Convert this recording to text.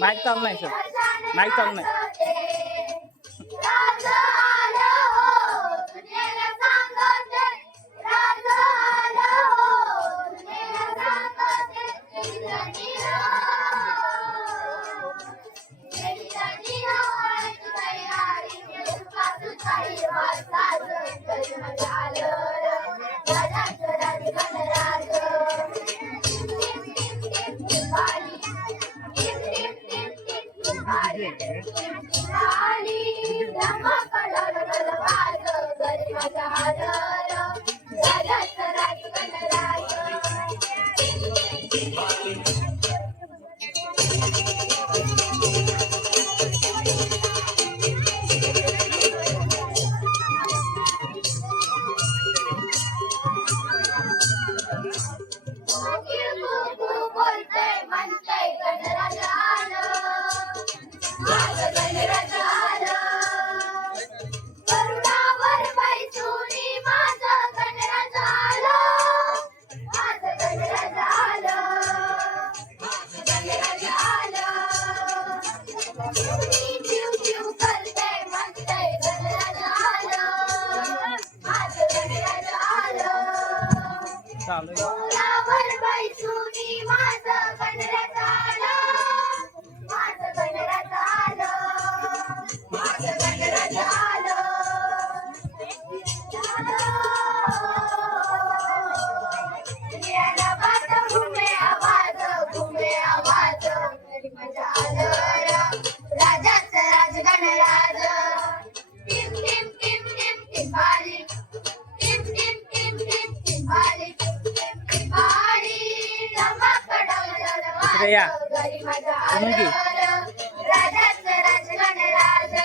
Mic चालू नाही sir mic चालू नाही. kişi. चालू इकडे या राजा